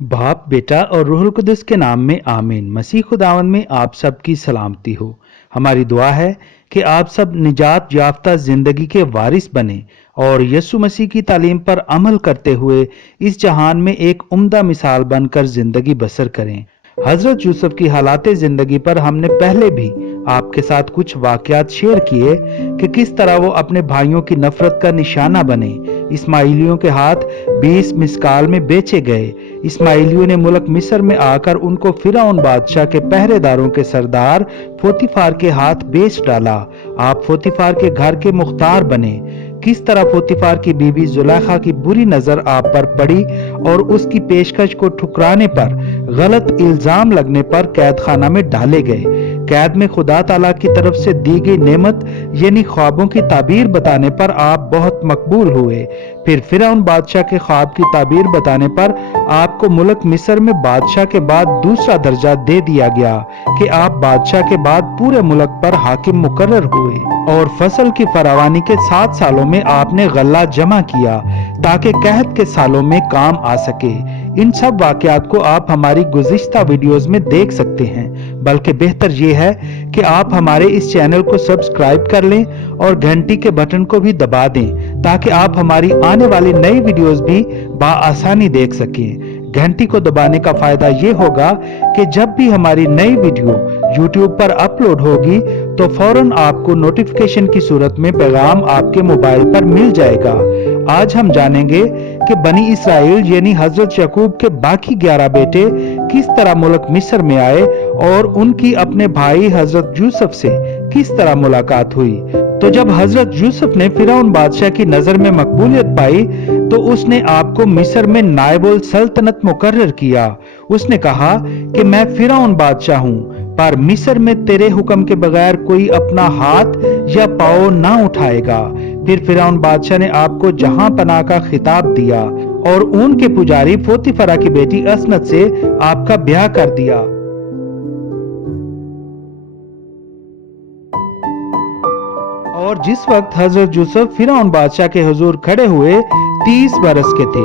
बाप, बेटा और रूहुल कुदस के नाम में आमीन। मसीह खुदावंद में आप सबकी सलामती हो। हमारी दुआ है कि आप सब निजात याफ्ता जिंदगी के वारिस बने और यीशु मसीह की तालीम पर अमल करते हुए इस जहान में एक उम्दा मिसाल बनकर जिंदगी बसर करें। हजरत यूसुफ की हालात जिंदगी पर हमने पहले भी आपके साथ कुछ वाकयात शेयर किए कि किस तरह वो अपने भाइयों की नफरत का निशाना बने। इस्माइलियों के हाथ 20 मिस्काल में बेचे गए। इस्माइलियों ने मुल्क मिस्र में आकर उनको फिरौन बादशाह के पहरेदारों के सरदार पोतीफार के हाथ बेच डाला। आप पोतीफार के घर के मुख्तार बने। किस तरह पोतीफार की बीवी जुलेखा की बुरी नजर आप पर पड़ी और उसकी पेशकश को ठुकराने पर गलत इल्जाम लगने पर कैद खाना में डाले गए। कैद में खुदा ताला की तरफ से दी गई नेमत यानी ख्वाबों की ताबीर बताने पर आप बहुत मकबूल हुए। फिर फिरौन बादशाह के ख्वाब की ताबीर बताने पर आपको मुल्क मिस्र में बादशाह के बाद दूसरा दर्जा दे दिया गया कि आप बादशाह के बाद पूरे मुल्क पर हाकिम मुकर्रर हुए। और फसल की फरावानी के 7 सालों में आपने गल्ला जमा किया ताकि कहत के सालों में काम आ सके। इन सब वाकयात को आप हमारी गुज़िश्ता वीडियोस में देख सकते हैं। बल्कि बेहतर यह है कि आप हमारे इस चैनल को सब्सक्राइब कर लें और घंटी के बटन को भी दबा दें ताकि आप हमारी आने वाली नई वीडियोस भी बआसानी देख सकें। घंटी को दबाने का फायदा ये होगा कि जब भी हमारी नई वीडियो YouTube पर अपलोड होगी तो फौरन आपको नोटिफिकेशन की सूरत में पैगाम आपके मोबाइल पर मिल जाएगा। आज हम जानेंगे कि बनी इसराइल यानी हजरत याकूब के बाकी 11 बेटे किस तरह मुल्क मिस्र में आए और उनकी अपने भाई हजरत यूसुफ से किस तरह मुलाकात हुई। तो जब हजरत यूसुफ ने फिरौन बादशाह की नजर में मकबूलियत पाई तो उसने आपको मिस्र में नायबुल सल्तनत मुकर्रर किया। उसने कहा कि मैं फिरौन बादशाह हूँ, पर मिस्र में तेरे हुक्म के बगैर कोई अपना हाथ या पाँव ना उठाएगा। फिर फिरौन बादशाह ने आपको जहां पनाह का खिताब दिया और ऊन के पुजारी पोतीफरा की बेटी असनत से आपका ब्याह कर दिया। और जिस वक्त हजरत यूसुफ फिरौन बादशाह के हुजूर खड़े हुए 30 बरस के थे,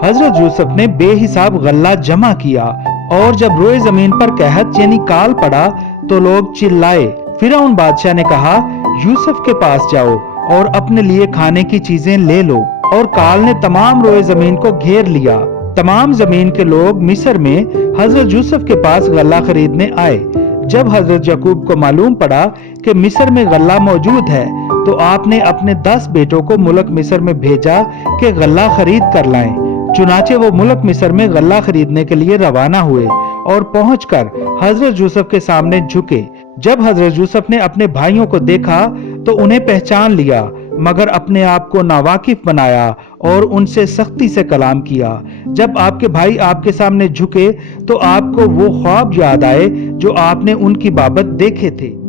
हजरत यूसुफ ने बेहिसाब गल्ला जमा किया और जब रोए जमीन पर कहत यानी काल पड़ा तो लोग चिल्लाए। फिरौन बादशाह ने कहा, यूसुफ के पास जाओ और अपने लिए खाने की चीजें ले लो। और काल ने तमाम रोए जमीन को घेर लिया। तमाम जमीन के लोग मिस्र में हजरत यूसुफ के पास गल्ला खरीदने आए। जब हजरत याकूब को मालूम पड़ा कि मिस्र में गल्ला मौजूद है तो आपने अपने 10 बेटों को मुल्क मिस्र में भेजा कि गल्ला खरीद कर लाएं। चुनाचे वो मुल्क मिस्र में गल्ला खरीदने के लिए रवाना हुए और पहुंचकर हजरत यूसुफ के सामने झुके। जब हजरत यूसुफ ने अपने भाइयों को देखा तो उन्हें पहचान लिया, मगर अपने आप को नावाकिफ बनाया और उनसे सख्ती से कलाम किया। जब आपके भाई आपके सामने झुके तो आपको वो ख्वाब याद आए जो आपने उनकी बाबत देखे थे।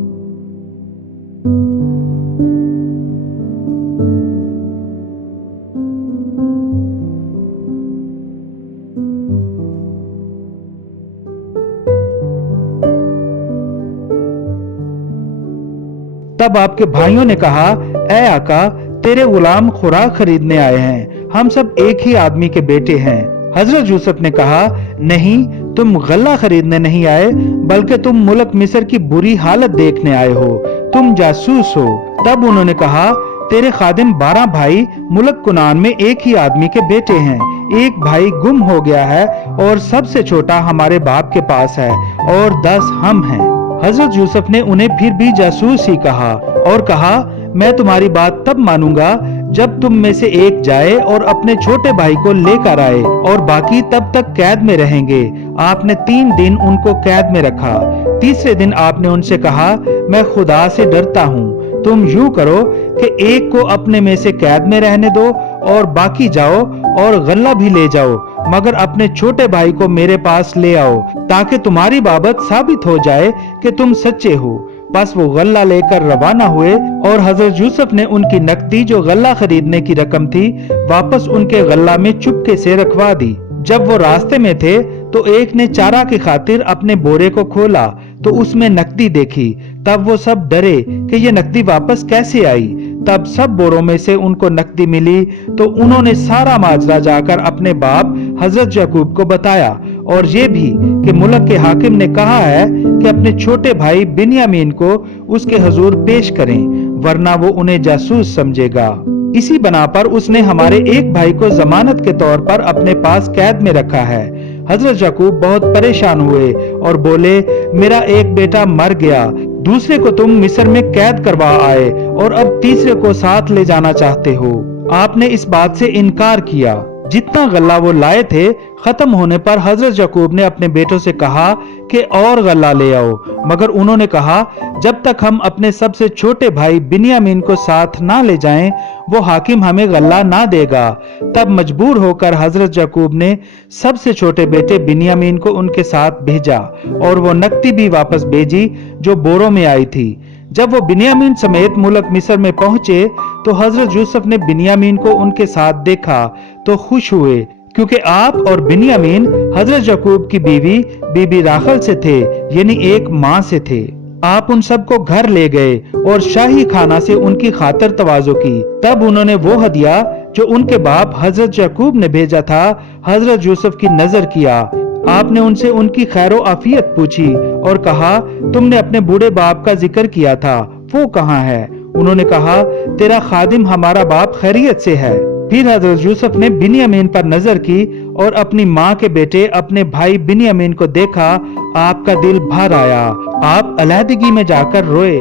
तब आपके भाइयों ने कहा, ऐ आका, तेरे गुलाम खुराक खरीदने आए हैं, हम सब एक ही आदमी के बेटे हैं। हजरत यूसुफ ने कहा, नहीं, तुम गल्ला खरीदने नहीं आए बल्कि तुम मुल्क मिस्र की बुरी हालत देखने आए हो, तुम जासूस हो। तब उन्होंने कहा, तेरे खादिम 12 भाई मुल्क कुनान में एक ही आदमी के बेटे हैं। एक भाई गुम हो गया है और सबसे छोटा हमारे बाप के पास है और 10 हम हैं। हजरत यूसुफ ने उन्हें फिर भी जासूस ही कहा और कहा, मैं तुम्हारी बात तब मानूंगा जब तुम में से एक जाए और अपने छोटे भाई को लेकर आए और बाकी तब तक कैद में रहेंगे। आपने 3 दिन उनको कैद में रखा। तीसरे दिन आपने उनसे कहा, मैं खुदा से डरता हूँ, तुम यूं करो कि एक को अपने में से कैद में रहने दो और बाकी जाओ और गल्ला भी ले जाओ, मगर अपने छोटे भाई को मेरे पास ले आओ ताकि तुम्हारी बाबत साबित हो जाए कि तुम सच्चे हो। बस वो गल्ला लेकर रवाना हुए और हजरत यूसुफ ने उनकी नकदी जो गल्ला खरीदने की रकम थी वापस उनके गल्ला में चुपके से रखवा दी। जब वो रास्ते में थे तो एक ने चारा की खातिर अपने बोरे को खोला तो उसमें नकदी देखी। तब वो सब डरे कि ये नकदी वापस कैसे आई। तब सब बोरों में से उनको नकदी मिली, तो उन्होंने सारा माजरा जाकर अपने बाप हजरत याकूब को बताया, और ये भी कि मुल्क के हाकिम ने कहा है कि अपने छोटे भाई बिन्यामीन को उसके हुजूर पेश करें, वरना वो उन्हें जासूस समझेगा। इसी बना पर उसने हमारे एक भाई को जमानत के तौर पर अपने पास कैद में रखा है। हजरत याकूब बहुत परेशान हुए और बोले, मेरा एक बेटा मर गया, दूसरे को तुम मिस्र में कैद करवा आए और अब तीसरे को साथ ले जाना चाहते हो। आपने इस बात से इनकार किया। जितना गल्ला वो लाए थे खत्म होने पर हजरत याकूब ने अपने बेटों से कहा कि और गल्ला ले आओ, मगर उन्होंने कहा, जब तक हम अपने सबसे छोटे भाई बिन्यामीन को साथ ना ले जाएं, वो हाकिम हमें गल्ला ना देगा। तब मजबूर होकर हजरत याकूब ने सबसे छोटे बेटे बिन्यामीन को उनके साथ भेजा, और वो नकदी भी वापस भेजी जो बोरों में आई थी। जब वो बिन्यामीन समेत मुल्क मिस्र में पहुंचे, तो हजरत यूसुफ ने बिन्यामीन को उनके साथ देखा तो खुश हुए, क्योंकि आप और बिन्यामीन हजरत याकूब की बीवी बीबी राखल से थे, यानी एक माँ से थे। आप उन सबको घर ले गए और शाही खाना से उनकी खातर तवाजो की। तब उन्होंने वो हदिया जो उनके बाप हजरत याकूब ने भेजा था हजरत यूसुफ की नजर किया। आपने उनसे उनकी खैरो आफियत पूछी और कहा, तुमने अपने बूढ़े बाप का जिक्र किया था, वो कहाँ है? उन्होंने कहा, तेरा खादिम हमारा बाप खैरियत से है। फिर हजरत यूसुफ ने बिन्यामीन पर नजर की और अपनी माँ के बेटे अपने भाई बिन्यामीन को देखा, आपका दिल भर आया। आप अलहदगी में जाकर रोए।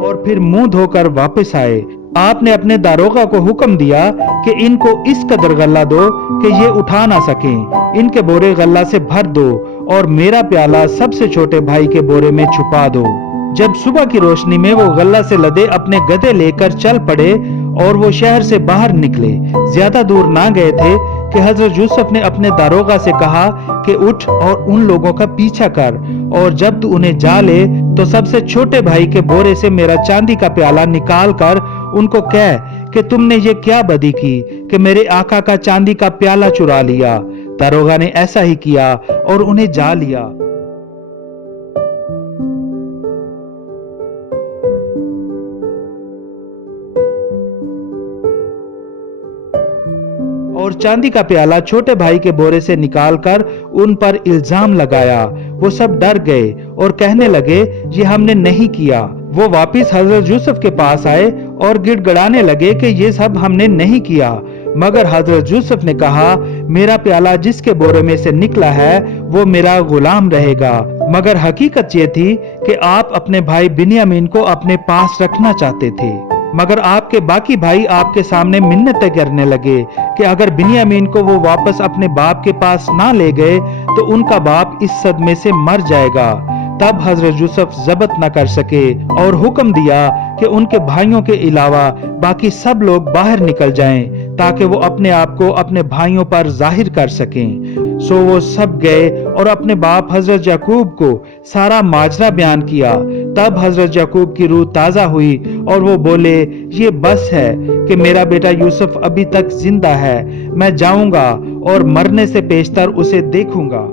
और फिर मुंह धोकर वापस आए। आपने अपने दारोगा को हुक्म दिया कि इनको इस कदर गल्ला दो कि ये उठा ना सकें, इनके बोरे गल्ला से भर दो और मेरा प्याला सबसे छोटे भाई के बोरे में छुपा दो। जब सुबह की रोशनी में वो गल्ला से लदे अपने गधे लेकर चल पड़े और वो शहर से बाहर निकले। ज्यादा दूर ना गए थे कि हजरत यूसुफ ने अपने दारोगा से कहा कि उठ और उन लोगों का पीछा कर, और जब तू उन्हें जा ले तो सबसे छोटे भाई के बोरे से मेरा चांदी का प्याला निकाल कर उनको कह कि तुमने ये क्या बदी की कि मेरे आका का चांदी का प्याला चुरा लिया। दारोगा ने ऐसा ही किया और उन्हें जा लिया। और चांदी का प्याला छोटे भाई के बोरे से निकालकर उन पर इल्जाम लगाया। वो सब डर गए और कहने लगे, ये हमने नहीं किया। वो वापिस हजरत यूसुफ के पास आए और गिड़गिड़ाने लगे कि ये सब हमने नहीं किया। मगर हजरत यूसुफ ने कहा, मेरा प्याला जिसके बोरे में से निकला है वो मेरा गुलाम रहेगा। मगर हकीकत ये थी कि आप अपने भाई बिन्यामीन को अपने पास रखना चाहते थे। मगर आपके बाकी भाई आपके सामने मिन्नतें करने लगे कि अगर बिन्यामीन को वो वापस अपने बाप के पास ना ले गए तो उनका बाप इस सदमे से मर जाएगा। तब हजरत यूसुफ जब्त न कर सके और हुक्म दिया कि उनके भाइयों के अलावा बाकी सब लोग बाहर निकल जाएं, ताकि वो अपने आप को अपने भाइयों पर जाहिर कर सकें। सो वो सब गए और अपने बाप हजरत याकूब को सारा माजरा बयान किया। तब हजरत याकूब की रूह ताजा हुई और वो बोले, ये बस है कि मेरा बेटा यूसुफ अभी तक जिंदा है। मैं जाऊंगा और मरने से पेशतर उसे देखूंगा।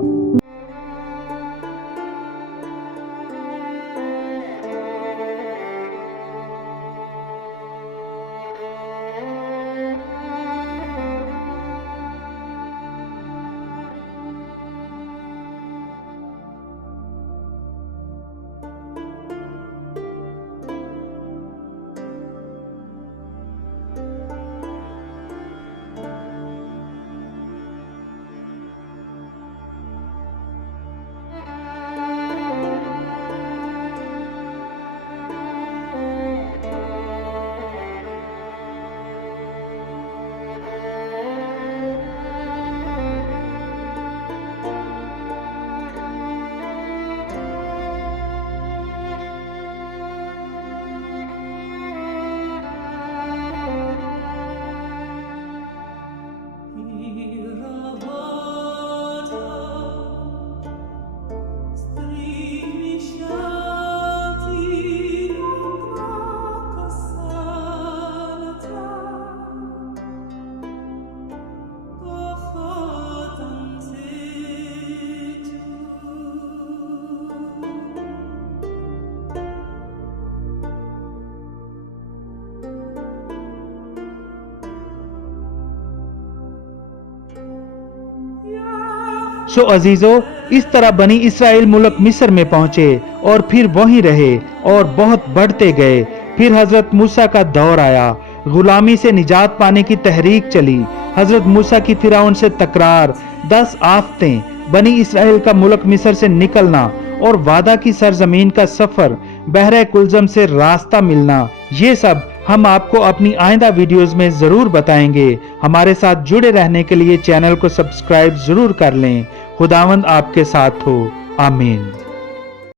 सो अजीजों, इस तरह बनी इसराइल मुल्क मिस्र में पहुंचे और फिर वहीं रहे और बहुत बढ़ते गए। फिर हजरत मूसा का दौर आया, गुलामी से निजात पाने की तहरीक चली। हजरत मूसा की फिरौन से तकरार, 10 आफतें, बनी इसराइल का मुल्क मिस्र से निकलना और वादा की सरजमीन का सफर, बहरे कुलजम से रास्ता मिलना, ये सब हम आपको अपनी आइंदा वीडियोस में जरूर बताएंगे। हमारे साथ जुड़े रहने के लिए चैनल को सब्सक्राइब जरूर कर लें। खुदावंद आपके साथ हो। आमीन।